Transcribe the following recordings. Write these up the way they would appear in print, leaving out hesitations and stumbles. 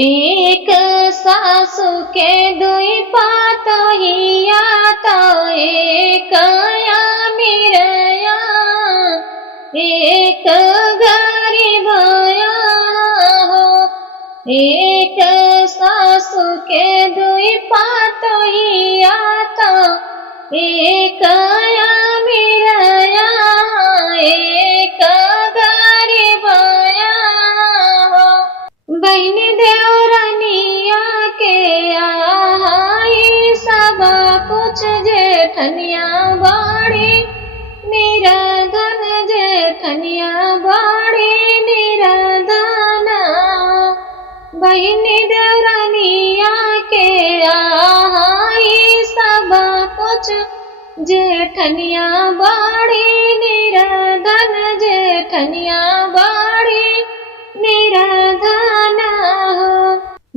एक सासु के दुई पातोहिया तो एक मिरया एक गरीबया हो। एक सासु के दुई पातोहिया तो एक मिरया एक गरीबया हो। बहनी देवरानिया के आई सब कुछ जेठनिया बाड़ी निराधन जेठनिया बाड़ी निराधन। बहनी देवरानिया के आई सब कुछ जेठनिया बाड़ी निराधन जेठनिया बाड़ी निराधन हो।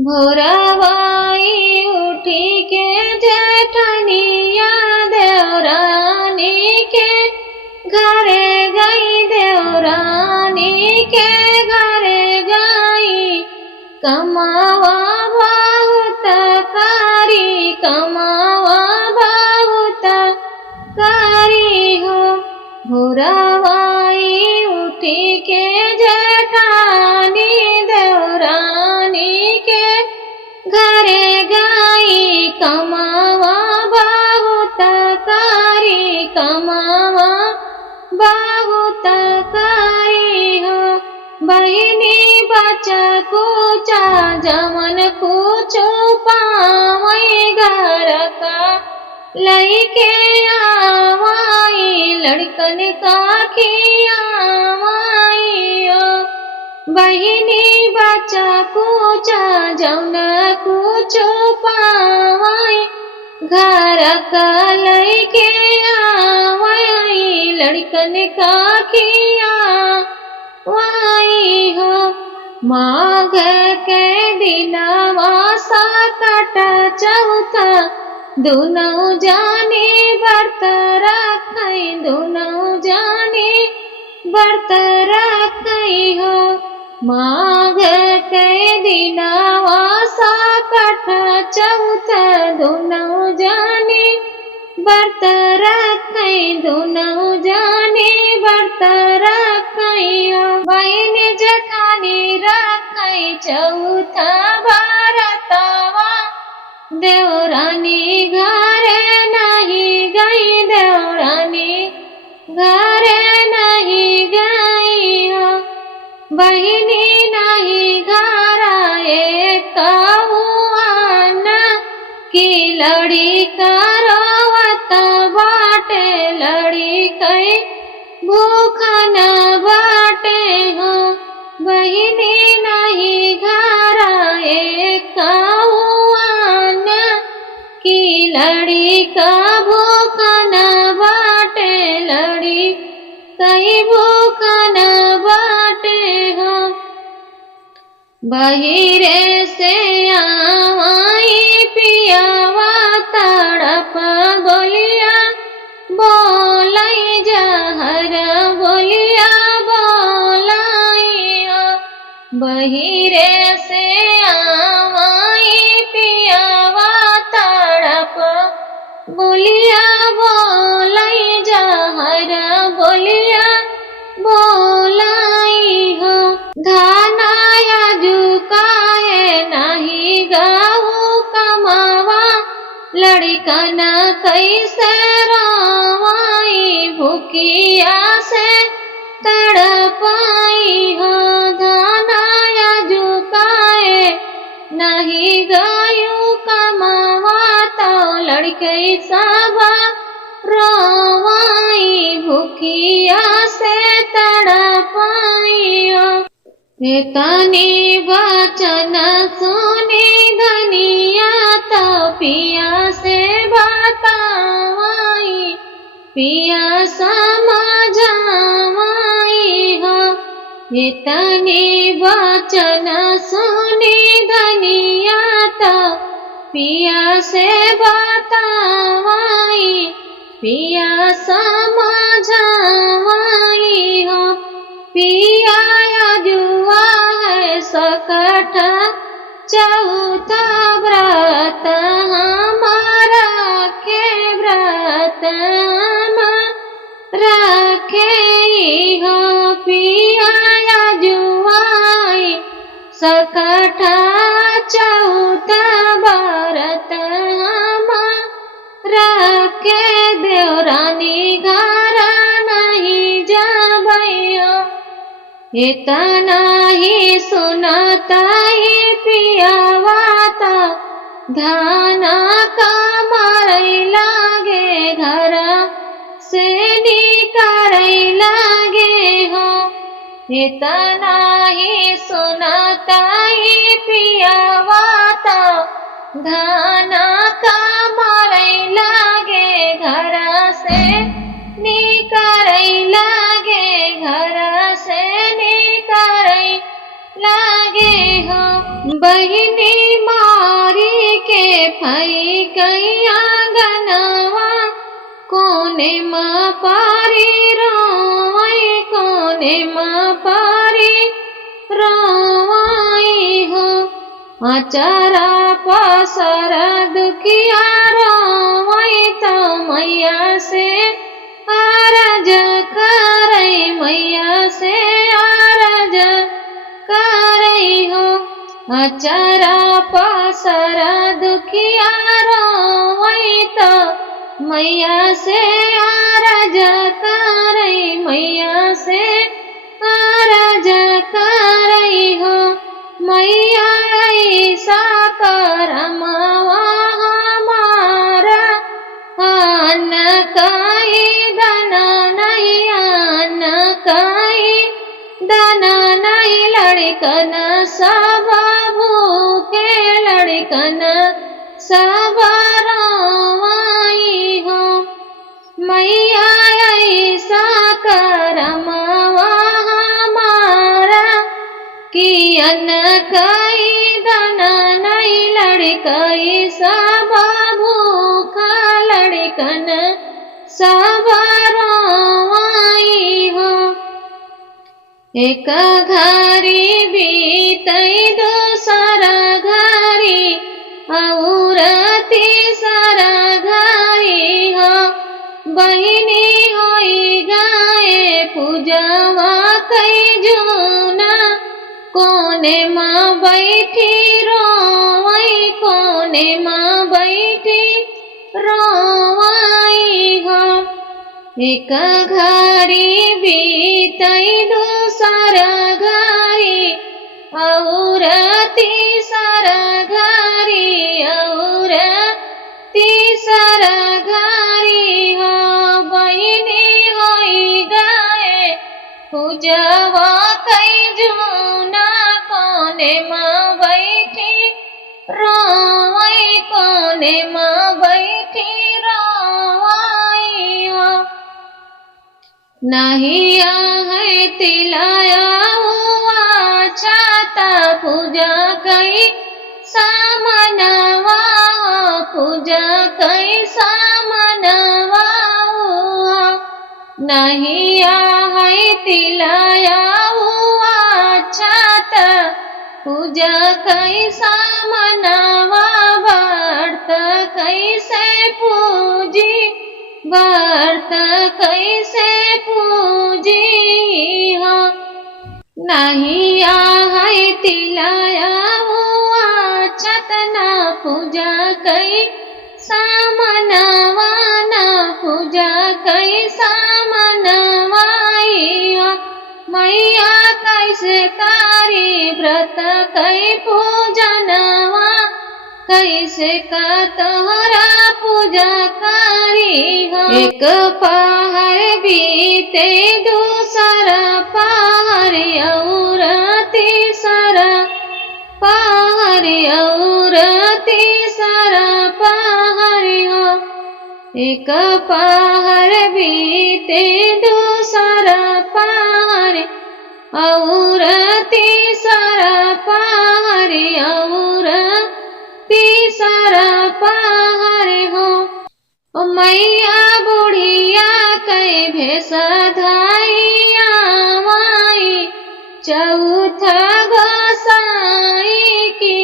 भोरवाई उठी के जेठनिया देवरानी के घरे गई देवरानी के घरे गई। कमावा बहुत कारी कमावा बहुत कारी हो। भोरवाई उठी के जेठानी देवरानी के घरे गई। कमावा बहुत कारी कमावा बहुत कारी हो। बहिनी बचा कुचा जमन कुचो पावई घर का लईके आवाई लड़कन का खियावाई हो। बहिनी बचा कुचा जमन कुचो पावई घर का लईके आवाई लड़कन का खियावाई हो। माघ के दिनवा साकट चौथा दुनौ जाने व्रत रखई दुनौ जाने व्रत रखई हो। माघ के दिनवा साकट चौथा दुनौ जाने व्रत रखई दुनौ जाने व्रत रखई हो। बहन जेठानी रखई चौथा भरतवा देवरानी घरे नहीं गई देवरानी घरे नहीं गई हो। बहिनी नहीं घर एक की लड़ी करवत बाटे लड़ी कई भूख न बाटे हो। बहिनी नहीं घर एक की लड़ी का भूख न बाटे लड़ी कई भूख न बाटे हो। बहिरे से आई पियावा तड़प बोलिया बोलाई जहर बोलिया बोलाई हो। बहिरे से आई पियावा तड़प बोलिया बोलाई जहर बोलिया बोलाई हो। धानाया जुकाए नहीं गाऊ कमावा लड़कन कैसे रावाई भूखिया से तड़पाई हो। धानाया जुकाए नहीं गायू कमावा तो लड़के सब रोवाई भूखिया से तड़पाई हो। तनी वचन सुनी धनिया तो पिया से बतावाई पिया समझावाई हो। तनी वचन सुनी धनिया तो पिया से बतावाई पिया समझावाई हो। पिया जुआ है सकट चौथा व्रत हमारा के व्रत रखे हो पिया जुआई सकठा चौथा व्रत हम रखे देवरानी घर नहीं जबैयो इतना ही सुनता ही पियावाता धान कमरई लागे घर से निकरई लागे हो इतना ही सुनता ही पियावाता धान कमरई लागे घर से निकरई लागे घर से निकरई लागे हो बहिनी मारी के फई कई आंगनवा कोने माँ पारी रोई कोने माँ पारी रोई हो अचारा पसर दुखिया रोई तो मैया से आरज करई मैया से आरज करई हो अचारा पसर दुखिया रोई तो मैया से आरज करई मैया से आरज करई हो मैया ऐसा करमवा हमारा अन्न कई दाना नहीं अन्न कई दाना नहीं लड़कन सब भूखे लड़कन सब रोई हो मैया ऐसा करमवा हमारा कि अन्न कई दाना नहीं लड़कई सब भूखा लड़कन सब रोई हो एक घरी बीतई दूसर घरी और तीसर घरी हो बहिनी होई गाए पूजवा कई जूना कोने माँ बैठी रोई कोने माँ बैठी रोई हो एक घरी बीतई दूसर घरी और तीसर घरी और तीसर घरी हो बहिनी होई गाए पूजवा कई जूना कोने माँ बैठी रोई कोने माँ बैठी रोई हो नहीं है तिलाया हुआ छाता पूजा कई सामनवा पूजा कई सामनवा नहीं है तिलाया हुआ छाता पूजा कई सामनवा व्रत कैसे पूजी व्रत कैसे पूजी हो नहीं है तिलाया हुआ छतना पूजा कई सामनवा न पूजा कई सामनवाई हो मैया कैसे कारी व्रत कई पूजनवा कैसे का तोहरा पूजा करी हो एक पहर बीते दूसरा पहर और तीसरा पहर और तीसरा पहर हो एक पहर बीते दूसरा पहर और तीसरा पहर और तीसरा पहर हो मैया बुढ़िया कई भेष धाइया माई चौथा गोसाई की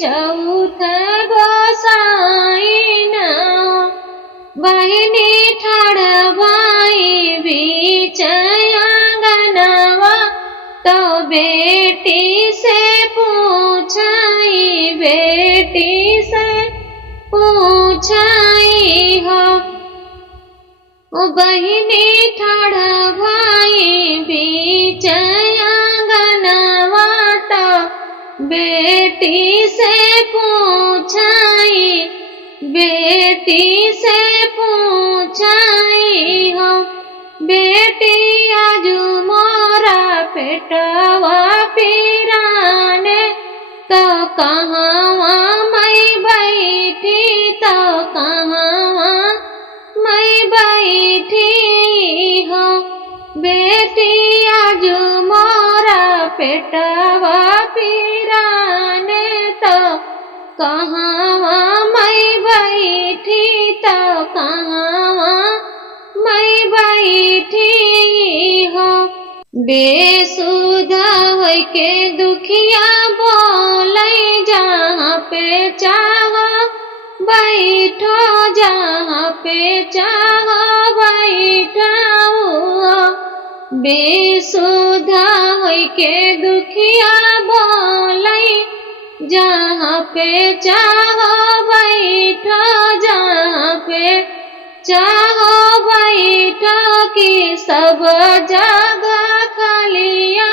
चौथ गोसाई ना बहिनी ठाड़ भाई बीच आंगनवा तो बेटी से पूछाई बेटी से पूछाई हो ओ बहिनी ठाड़ भाई बीच आंगनवा तो बेटी से पूछाई बेटी से पूछाई हो बेटी आजू मोरा पेटवा पिराने तो कहाँ मैं बैठी तो कहाँ मैं बैठी हो बेटी आजू मोरा पेटवा पिराने तो कहाँ मैं बैठी तो कहाँ मैं बैठी हो बेसुधा होय के दुखिया बोलै जहाँ पे चाह बैठो जहाँ पे चाह बैठाओ बेसुधा होय के दुखिया बोलै जहाँ पे चाहो बैठो जहाँ पे चाहो बैठो कि सब जगह खालिया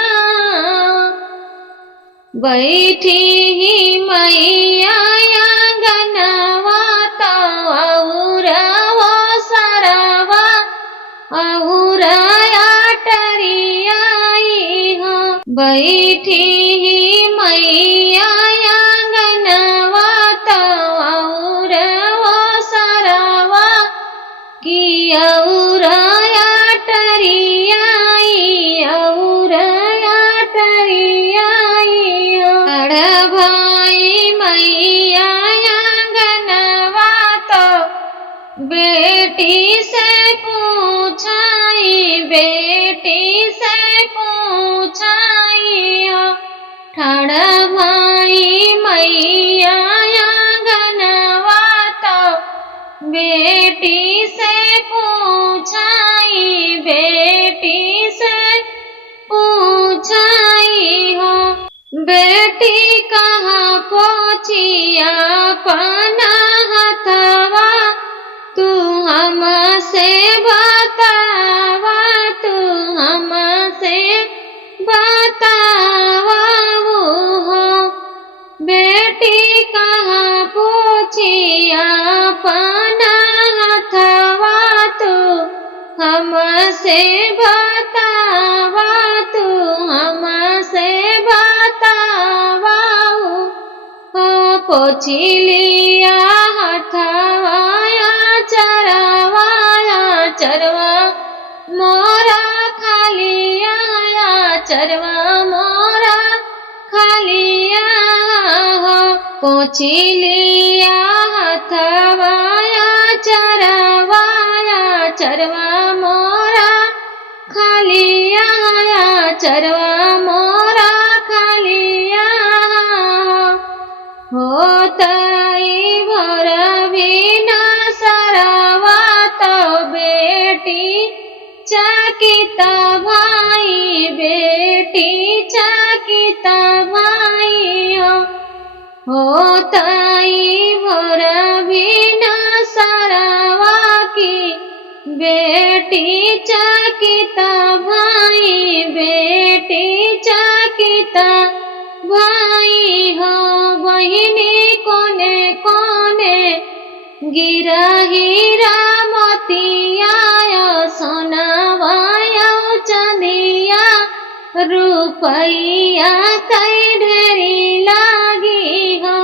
बैठी ही मैया आंगनवा तो और वो सरवा और अटरियाई हो बैठी ही मैया आंगनवा तो और वो सरवा की और अटरियाई और अटरियाई अड़ भाई मैया आंगनवा तो बेटी से पूछाई बेटी से पूछाई ठाड़ भाई मैया आंगनवा तो बेटी से पूछाई बेटी से पूछाई हो बेटी कहाँ पहुँची अपना हथवा तू हमसे बतावा तू हमसे बतावा हो बेटी कहाँ पहुँची अपना हथवा तू हमसे बतावा तू हमसे बतावा हो पोछी लिया हथवाया चरवा मोरा खालिया चरवा मोरा खालिया हो पोछी लिया हथवाया चरवा मोरा खालिया चरवा मोरा खालिया हो तई भर बिना सरवा तो बेटी चकित भाई बेटी चकित भाई हो तई भर बिना सरवा की बेटी चकित भाई बेटी चकित भाई हो बहिनी कोने कोने गिरा हीरा मोतिया सोनावाया चंदिया रुपैया कई ढेरी लागी हो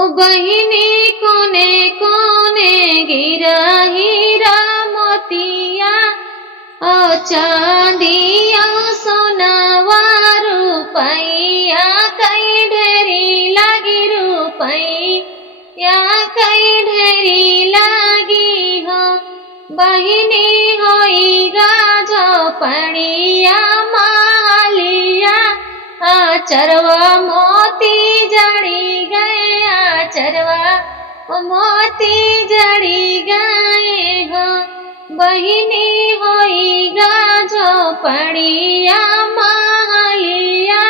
ओ बहिनी कोने कोने गिरा हीरा मोतिया ओ चांदिया सोनावा रुपैया कई ढेरी लागी रुपैया कई ढेरी लागी हो बहिनी होई गाजो पड़िया मालिया चरवा मोती जड़ी गए चरवा मोती जड़ी गए हो बहिनी होइगा झोपड़िया महलिया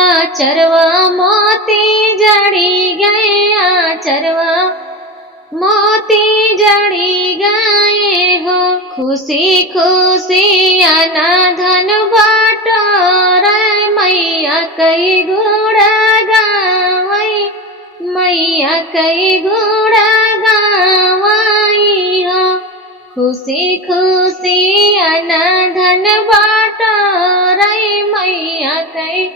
आचरवा मोती जड़ी गए आचरवा मोती जड़ी गए हो खुशी खुशी आना धन बाटोर मैया कई गुड़ा गावई मैया कई गुड़ा गावई हो खुशी खुशी आना धन बाटोर मैया कई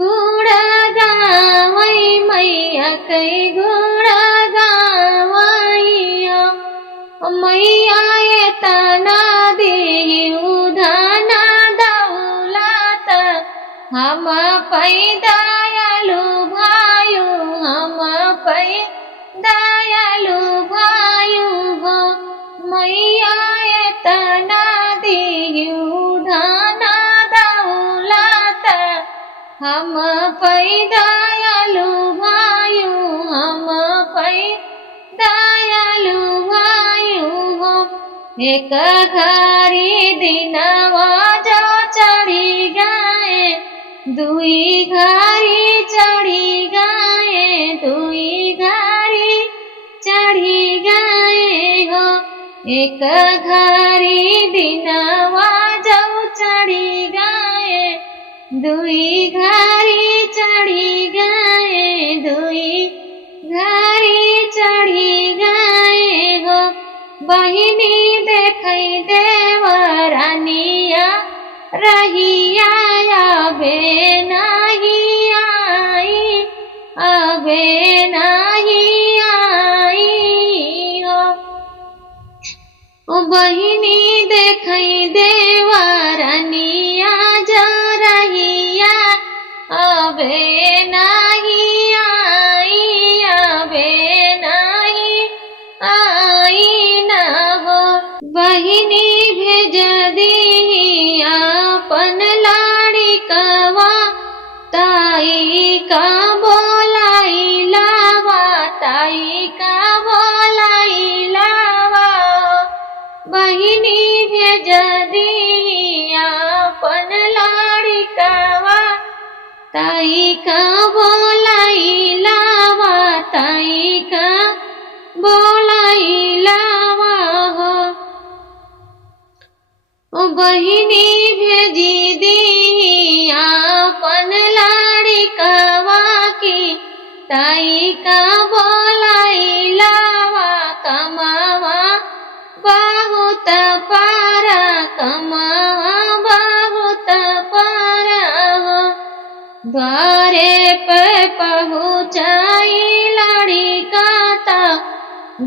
गुड़ा गावई मैया कई गुड़ा गावई हो मैया ये तना दी उधाना दौलत हम पै दयालु भायु हम पै दयालु भायु हो मैया ये तना दी उधाना दौलत हम पै दयालु भायु हम पै दयालु भायु हो एक घड़ी दिनवा जो चढ़ी गए दुई घड़ी चढ़ी गए दुई घड़ी चढ़ी गए हो एक घड़ी दिनवा जो चढ़ी गए दुई घड़ी चढ़ी गए दुई घड़ी चढ़ी गए हो बहिनी देखई देवरानिया रहिया अबे नहीं आई अबे नहीं आई हो बहिनी देखई देवरानिया जा रहिया अबे नहीं आई अबे नहीं आई न हो बहिनी भेज दी अपन लाड़ी कवा ताई का बोलाई लावा ताई का बोलाई लावा बहिनी भेज दी अपन लाड़ी कवा ताई का बोलाई लावा ताई का बोलाई लावा हो बहिनी भेजी दी अपन लाड़ी कवा की ताई का बोलाई लावा कमावा बहुत पारा कमावा बहुत पारा हो द्वारे पे पहुँचाई लाड़ी का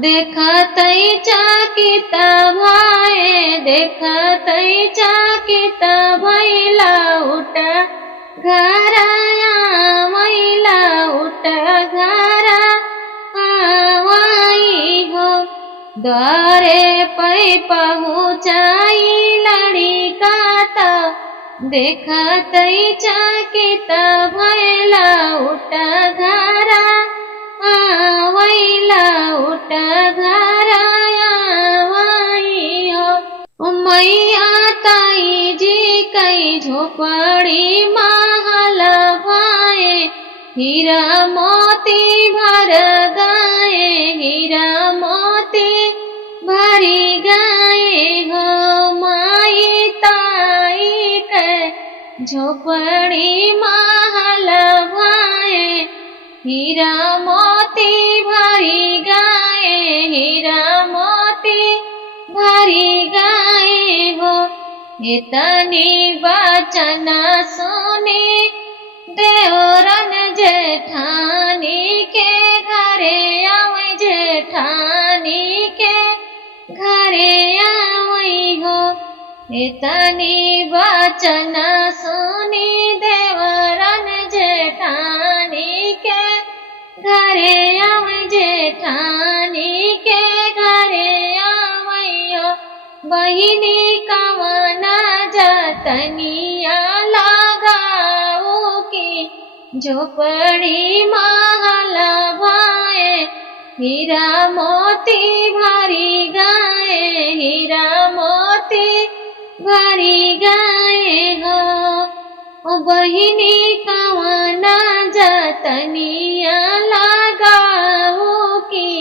देखतई चकित भाई देखतई चकित भैला उठ घरया मैला उठ घर आई हो द्वारे पे पहुँचाई लड़ी का देखतई चकित भैला उठ घर वैला उठ घरया वही हो मैया ताई जी कई झोपड़ी महल भाए हीरा मोती भर गए हीरा मोती भरी गए हो माई ताई के झोपड़ी महल भाए हीरा मोती भरी गए हीरा मोती भरी गए हो इतनी वचन सुनी देवरन जेठानी के घरे आवे जेठानी के घरे आवे हो इतनी वचन सुनी देवरन जेठानी के घरे आवे जेठानी के घरे आवैयो बहिनी कवना जतनिया लगाओ की झोपड़ी महल भाए, हीरा मोती भरी गाए, हीरा मोती भरी गाए हो। ओ बहिनी कवना जतनिया लगाओ की,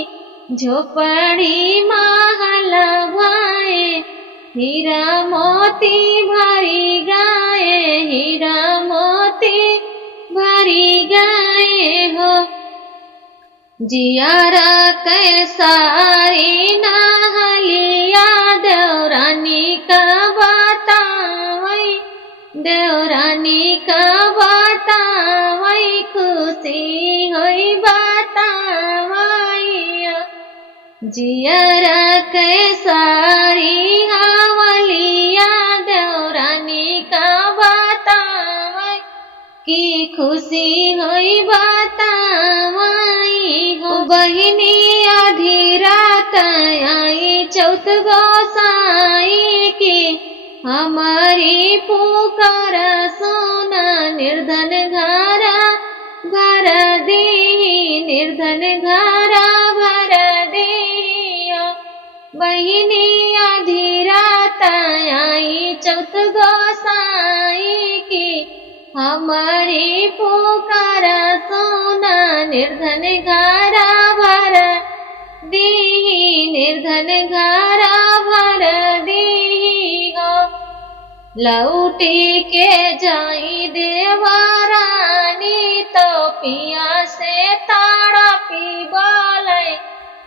झोपड़ी महल भाए, हीरा मोती भरी गाए, हीरा मोती भरी गाए हो। जियारा कैसारी नहलिया देवरानी का बतावई, देवरानी का बतावई, खुशी होई बतावई। जियारा कैसारी हावलिया देवरानी का बतावई, की खुशी होई बतावई हो। बहिनी आधी रात आई चौथ गोसाई की, हमारी पुकार सुना निर्धन घरा भर दी, निर्धन घरा भर दियो। बहिनी आधी रात आई चौथ गोसाई की, हमारी पुकार सुना निर्धन घरा भर दी, निर्धन घरा भर दी हो। लौटी के जाई देवरानी तो पिया से ताड़ा पी बोले,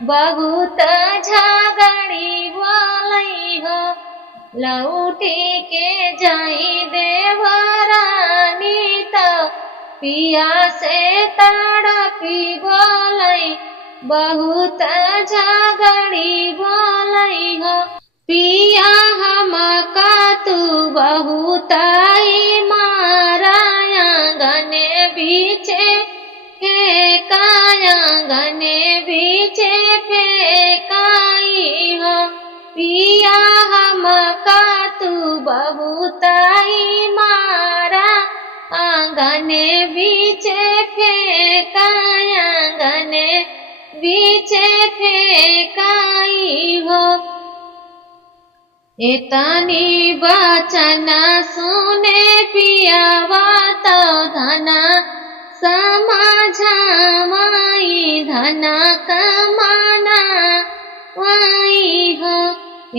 बहुत झगड़ी बोले हो। लौटी के जाई देवरानी तो पिया से ताड़ा पी बोले, बहुत झगड़ी बोले हो। पिया हमका तू बहुत ही माराया, गने बीचे फेंकाया, गने बीचे फेंकाई हो। पिया हमका तू बहुत ही मारा, आंगने बीचे फेंकाया, गने बीचे फेंकाई हो। एतनी बचन सुने पियावा तो धना समझावाई, धना कमाना वाई हो।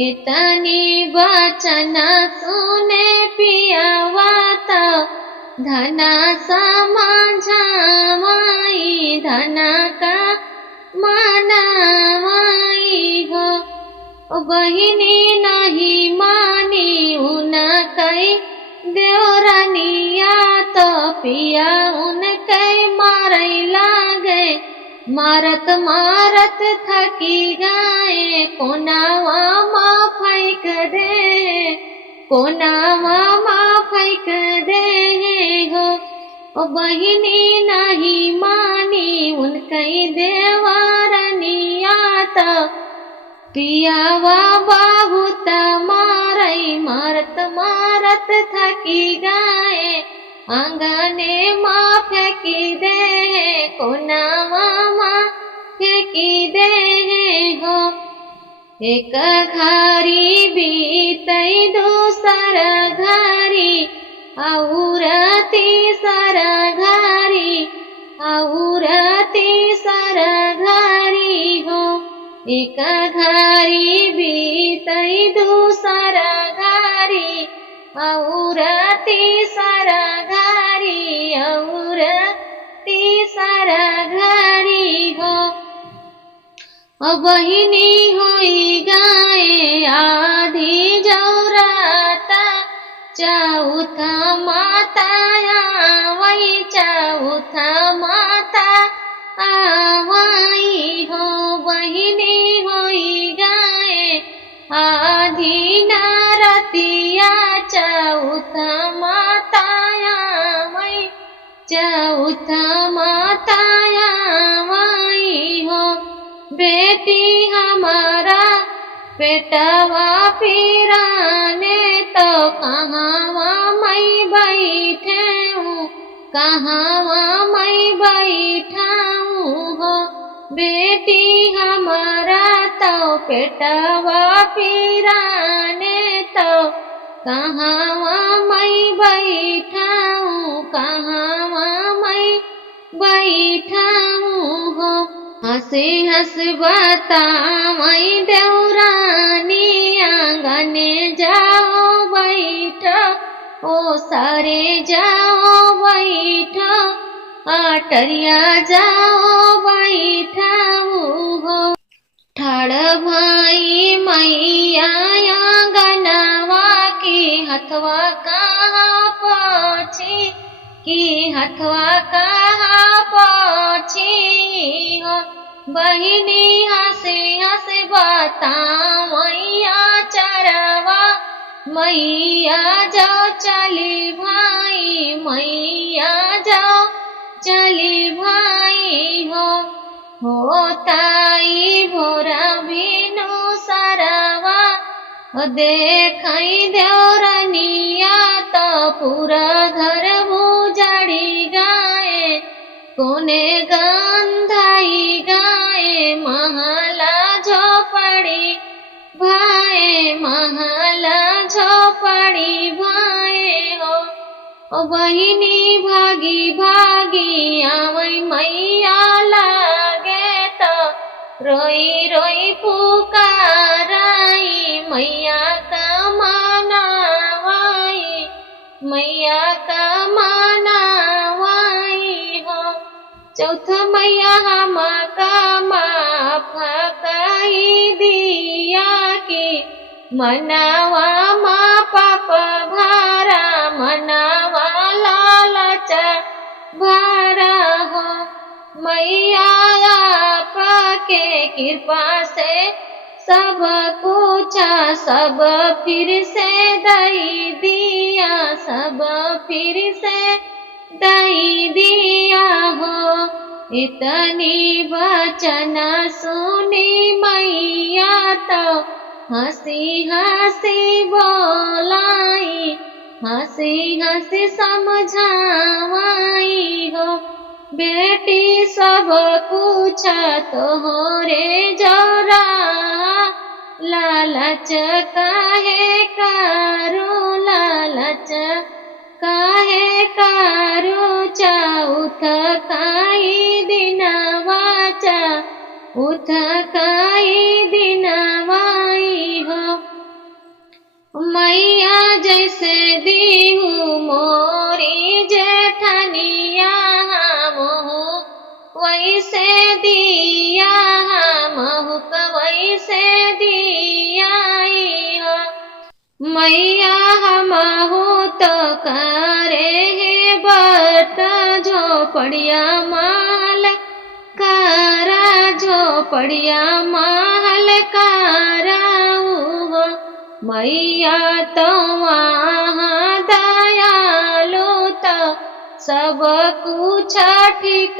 एतनी बचन सुने पियावा तो धना समझावाई, धना कमाना वाई हो। बहिनी नहीं मानी उनकई देवरानिया तो पिया उनकई मारई लागे, मारत मारत थकी गाए, कोनावा माँ फेंक दे, कोनावा माँ फेंक दे हो। ओ बहिनी नहीं मानी उनकई देवरानिया तो पियावा बहुत मारई, मारत मारत थकी गाए, आंगने माँ फेंकी दे, कोनावा माँ फेंकी दे हो। एक घड़ी बीतई दूसर घड़ी, और तीसर घड़ी, और तीसर घड़ी हो। एक घड़ी बीतई दूसर घड़ी, और तीसर घड़ी, और तीसर घड़ी हो। बहिनी होई गाए आधी जौराता, चौथा माता आवई, चौथा माता आवई हो। बहिनी होई गाए आधी नारतिया, चौथा माता आवई, चौथा माता आवई हो। बेटी हमारा पेटवा पिराने तो कहाँ मैं बैठे हूँ, कहवा मैं बैठाऊँ हो बेटी हमारा तो पेटवा पिराने तो कहवा मैं बैठाऊँ कहवा मैं बैठाऊँ हो हंसी हंस बतावई देवरानी आंगने जाओ बैठो ओ सारे जाओ बैठो आटरिया जाओ बैठाऊ हो ठाड़ भाई मैया आंगनवा की हथवा कहाँ पहुँची की हथवा कहाँ पहुँची हो बहिनी हंसे हंसे बतावैया चरवा मैया जाओ चली भाई मैया जाओ चली भाई हो ताई भोरा बिनु सरवा देखई देवरनिया तो पूरा घर बुझड़ी गाए कोने गंधाई गाए महला झोपड़ी भाए महला झोपड़ी भाए हो ओ बहिनी भागी भागी आवई मैया लागे तो रोई रोई पुकाराई मैया का मनावाई मैया का मनावाई हो चौथ मैया हम का माफ कही दिया कि मनावा माँ पाप भारा मनावा लालच भारा हो मैया आपके कृपा से सब कुछ सब फिर से दई दिया सब फिर से दई दिया हो इतनी वचन सुनी मैया तो हंसी हंसी बोलाई हंसी हंसी समझावाई हो बेटी सब कुछ तोहरे जोरा लालच काहे करू लालच काहे करू चौथ काई दिनवा चौथ काई दिनवाई हो मैया जैसे दीहू मोरी जेठनिया हमहू वैसे दिया हमहू वैसे दिया हो मैया हमहू तो करे है बट झोपड़िया महल कारा झोपड़िया महल काराऊ हो मैया तो वहाँ दयालु तो सब कुछ ठीक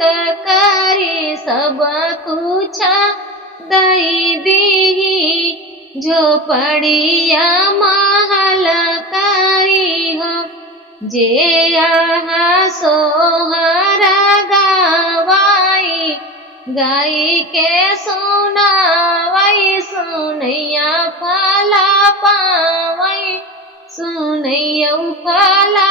करी सब कुछ दई दी झोपड़िया महल कारी हो जे यहाँ सोहरा गावाई गाई के सुनावाई सुनैया फला पावई सुनैया फला